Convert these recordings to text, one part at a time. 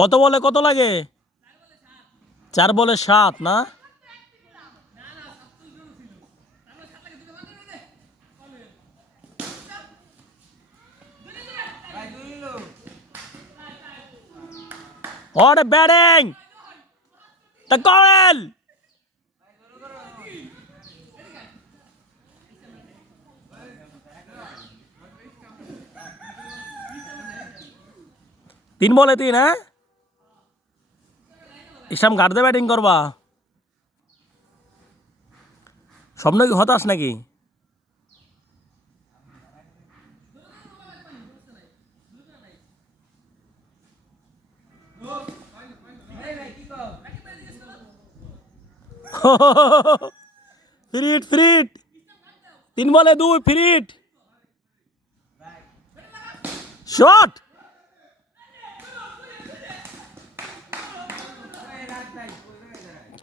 কত বলে, কত লাগে? চার বলে সাত, না? ব্যাটিং তা করেন! তিন বলে তিন হ্যাঁ? ইসলাম গার্ডে ব্যাটিং করবা? স্বপ্ন কি হতাশ নাকি? ফ্রিট ফ্রিট। তিন বলে দুই, ফ্রিট। শট!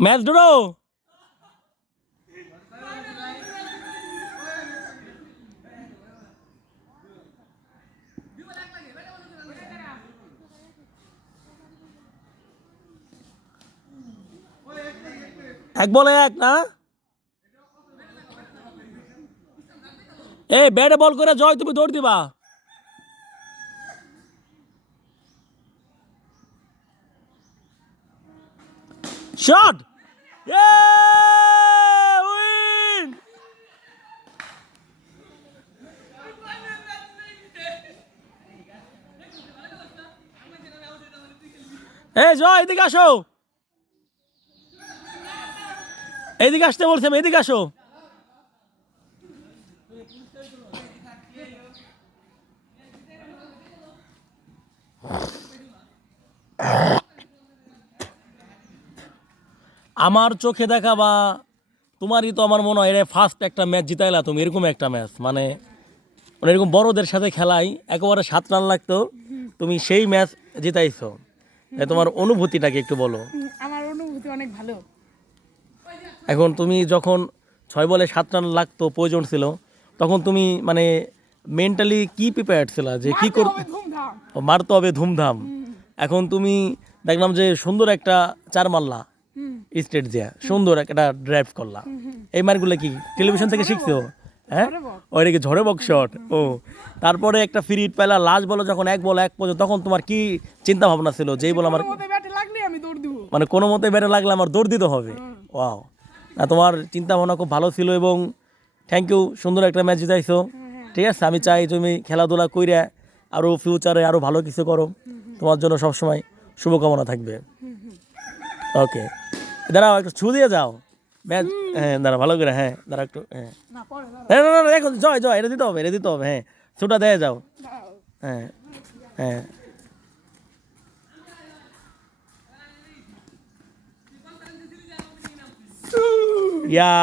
Match draw. এক বলে এক না? এই ব্যাটে বল করে জয় তুমি দৌড় দিবা। শট উইন এই জয় এদিকে আসো। এইদিকে আসতে বলছি আমি এদিকে আসো। আমার চোখে দেখা বা তোমারই তো আমার মনে হয় এটা ফার্স্ট একটা ম্যাচ জিতাইলা তুমি এরকম একটা ম্যাচ মানে মানে এরকম বড়দের সাথে খেলাই একেবারে সাত রান লাগতো তুমি সেই ম্যাচ জিতাইছো। তোমার অনুভূতিটাকে একটু বলো। আমার অনুভূতি অনেক ভালো। এখন তুমি যখন ছয় বলে সাত রান লাগতো প্রয়োজন ছিল তখন তুমি মানে মেন্টালি কি প্রিপেয়ার ছিল যে কি কর মারতে হবে ধুমধাম। এখন তুমি দেখলাম যে সুন্দর একটা চার মারলা। হুম স্টেট দিয়া। সুন্দর একটা ড্রাইভ করলা। এই মারগুলো কি টেলিভিশন থেকে শিখছো? হ্যাঁ? বক। ওইটা কি ঝড়ে বক শট ও। তারপরে একটা ফ্রি হিট পেলা লাস্ট বলো যখন এক বল এক পর্যন্ত তখন তোমার কি চিন্তা ভাবনা ছিল যেই বল আমার মানে কোনো মতে বেড়ে লাগলে আমার দৌড় দিতে হবে। ওয়াও না তোমার চিন্তা ভাবনা খুব ভালো ছিল এবং থ্যাংক ইউ সুন্দর একটা ম্যাচ জিতাইছো। ঠিক আছে আমি চাই তুমি খেলাধুলা কইরা আরও ফিউচারে আরও ভালো কিছু করো। তোমার জন্য সবসময় শুভকামনা থাকবে। ওকে দাঁড়াও একটু ছু দিয়ে যাও। ম্যাচ হ্যাঁ দাঁড়া ভালো করে হ্যাঁ দাঁড়া একটু হ্যাঁ। না পরে দাঁড়াও, না না, না না, দেখো জয় জয় এটা দিতে হবে এটা দিতে হবে হ্যাঁ। ছুটা দেয় যাও। দাঁড়াও। হ্যাঁ হ্যাঁ। ইয়া।